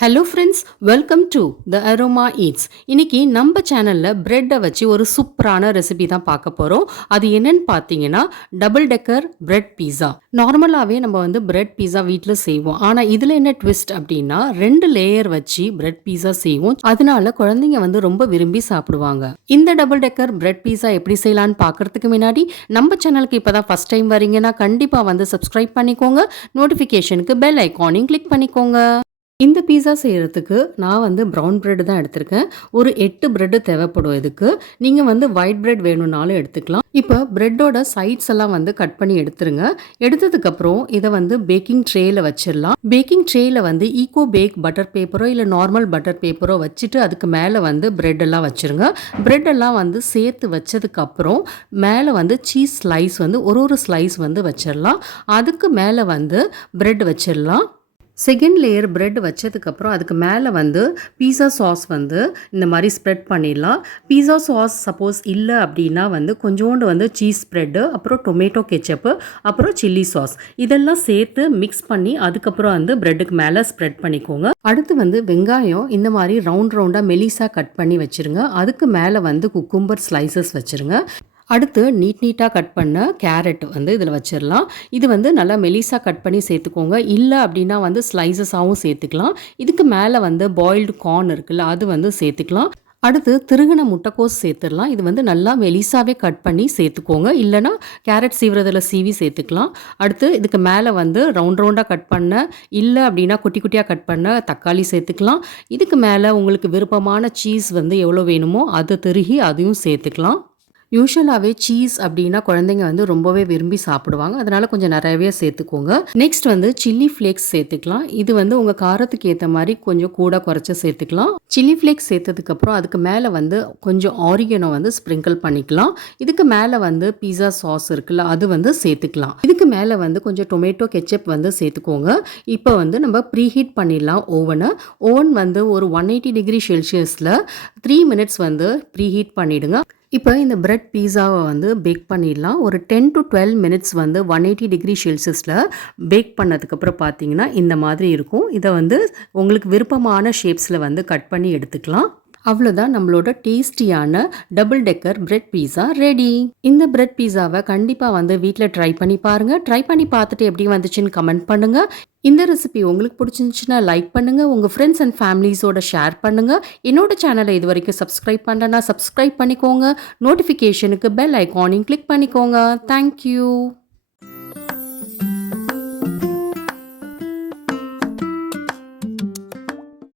Hello friends, welcome to the aroma eats. இன்னைக்கு நம்ம சேனலில் பிரெட்டை வச்சு ஒரு சூப்பரான ரெசிபி தான் பார்க்க போகிறோம். அது என்னன்னு பார்த்தீங்கன்னா டபுள் டெக்கர் பிரெட் பீஸா. நார்மலாகவே நம்ம பிரெட் பீஸா வீட்டில் செய்வோம். ஆனால் இதில் என்ன ட்விஸ்ட் அப்படின்னா 2 லேயர் வச்சு பிரெட் பீஸா செய்வோம். அதனால குழந்தைங்க ரொம்ப விரும்பி சாப்பிடுவாங்க. இந்த டபுள் டெக்கர் பிரெட் பீஸா எப்படி செய்யலான்னு பார்க்கறதுக்கு முன்னாடி நம்ம சேனலுக்கு இப்போ தான் ஃபஸ்ட் டைம் வரீங்கன்னா கண்டிப்பாக சப்ஸ்கிரைப் பண்ணிக்கோங்க. நோட்டிஃபிகேஷனுக்கு பெல் ஐக்கானையும் கிளிக் பண்ணிக்கோங்க. இந்த பீஸா செய்கிறதுக்கு நான் ப்ரௌன் பிரெட் தான் எடுத்திருக்கேன். ஒரு 8 பிரெட்டு தேவைப்படும் இதுக்கு. நீங்கள் ஒயிட் பிரெட் வேணும்னாலும் எடுத்துக்கலாம். இப்போ பிரெட்டோட சைட்ஸ் எல்லாம் கட் பண்ணி எடுத்துருங்க. எடுத்ததுக்கப்புறம் இதை பேக்கிங் ட்ரேயில் வச்சிடலாம். பேக்கிங் ட்ரேயில் ஈகோ பேக் பட்டர் பேப்பரோ இல்லை நார்மல் பட்டர் பேப்பரோ வச்சுட்டு அதுக்கு மேலே பிரெட் எல்லாம் வச்சுருங்க. பிரெட் எல்லாம் சேர்த்து வச்சதுக்கப்புறம் மேலே சீஸ் ஸ்லைஸ் ஒரு ஸ்லைஸ் வச்சிடலாம். அதுக்கு மேலே பிரெட் வச்சிடலாம். செகண்ட் லேயர் பிரெட் வச்சதுக்கப்புறம் அதுக்கு மேலே பீஸா சாஸ் இந்த மாதிரி ஸ்ப்ரெட் பண்ணிடலாம். பீஸா சாஸ் சப்போஸ் இல்லை அப்படின்னா கொஞ்சோண்டு சீஸ் ஸ்ப்ரெட்டு, அப்புறம் டொமேட்டோ கெச்சப்பு, அப்புறம் சில்லி சாஸ் இதெல்லாம் சேர்த்து மிக்ஸ் பண்ணி அதுக்கப்புறம் பிரெட்டுக்கு மேலே ஸ்ப்ரெட் பண்ணிக்கோங்க. அடுத்து வெங்காயம் இந்த மாதிரி ரவுண்டாக மெலிசாக கட் பண்ணி வச்சுருங்க. அதுக்கு மேலே குக்கும்பர் ஸ்லைசஸ் வச்சுருங்க. அடுத்து நீட்டாக கட் பண்ண கேரட் இதில் வச்சிடலாம். இது நல்லா மெலிசாக கட் பண்ணி சேர்த்துக்கோங்க. இல்லை அப்படின்னா ஸ்லைசஸாகவும் சேர்த்துக்கலாம். இதுக்கு மேலே பாயில்டு கார்ன் இருக்குல்ல, அது சேர்த்துக்கலாம். அடுத்து திருகின முட்டைக்கோஸ் சேர்த்துடலாம். இது நல்லா மெலிசாவே கட் பண்ணி சேர்த்துக்கோங்க. இல்லைனா கேரட் சீவுறதில் சீவி சேர்த்துக்கலாம். அடுத்து இதுக்கு மேலே ரவுண்டாக கட் பண்ண, இல்லை அப்படின்னா குட்டி குட்டியாக கட் பண்ண தக்காளி சேர்த்துக்கலாம். இதுக்கு மேலே உங்களுக்கு விருப்பமான சீஸ் எவ்வளோ வேணுமோ அதை திருகி அதையும் சேர்த்துக்கலாம். யூஸ்வலாகவே சீஸ் அப்படின்னா குழந்தைங்க ரொம்பவே விரும்பி சாப்பிடுவாங்க. அதனால் கொஞ்சம் நிறையவே சேர்த்துக்கோங்க. நெக்ஸ்ட் சில்லி ஃப்ளேக்ஸ் சேர்த்துக்கலாம். இது உங்கள் காரத்துக்கு ஏற்ற மாதிரி கொஞ்சம் கூட குறைச்சி சேர்த்துக்கலாம். சில்லி ஃப்ளேக்ஸ் சேர்த்ததுக்கப்புறம் அதுக்கு மேலே கொஞ்சம் ஆரிகனோ ஸ்ப்ரிங்கிள் பண்ணிக்கலாம். இதுக்கு மேலே பீஸா சாஸ் இருக்குல்ல, அது சேர்த்துக்கலாம். இதுக்கு மேலே கொஞ்சம் டொமேட்டோ கெச்சப் சேர்த்துக்கோங்க. இப்போ நம்ம ப்ரீஹீட் பண்ணிடலாம் ஓவனை. ஓவன் ஒரு 180 டிகிரி செல்சியஸில் 3 மினிட்ஸ் ப்ரீஹீட் பண்ணிவிடுங்க. இப்போ இந்த பிரெட் பீஸாவை பேக் பண்ணிடலாம். ஒரு 10 to 12 மினிட்ஸ் 180 டிகிரி செல்சியஸில் பேக் பண்ணதுக்கப்புறம் பார்த்தீங்கன்னா இந்த மாதிரி இருக்கும். இதை உங்களுக்கு விருப்பமான ஷேப்ஸில் கட் பண்ணி எடுத்துக்கலாம். அவ்வளோதான், நம்மளோட டேஸ்டியான double decker bread pizza ready. இந்த பிரெட் பீஸாவை கண்டிப்பாக வீட்டில் ட்ரை பண்ணி பாருங்கள். ட்ரை பண்ணி பார்த்துட்டு எப்படி வந்துச்சுன்னு கமெண்ட் பண்ணுங்கள். இந்த ரெசிபி உங்களுக்கு பிடிச்சிருந்துச்சுன்னா லைக் பண்ணுங்கள். உங்கள் ஃப்ரெண்ட்ஸ் அண்ட் ஃபேமிலிஸோட ஷேர் பண்ணுங்கள். என்னோட சேனலை இது வரைக்கும் சப்ஸ்கிரைப் பண்ணலன்னா சப்ஸ்கிரைப் பண்ணிக்கோங்க. நோட்டிஃபிகேஷனுக்கு பெல் ஐக்கானையும் கிளிக் பண்ணிக்கோங்க. தேங்க்யூ.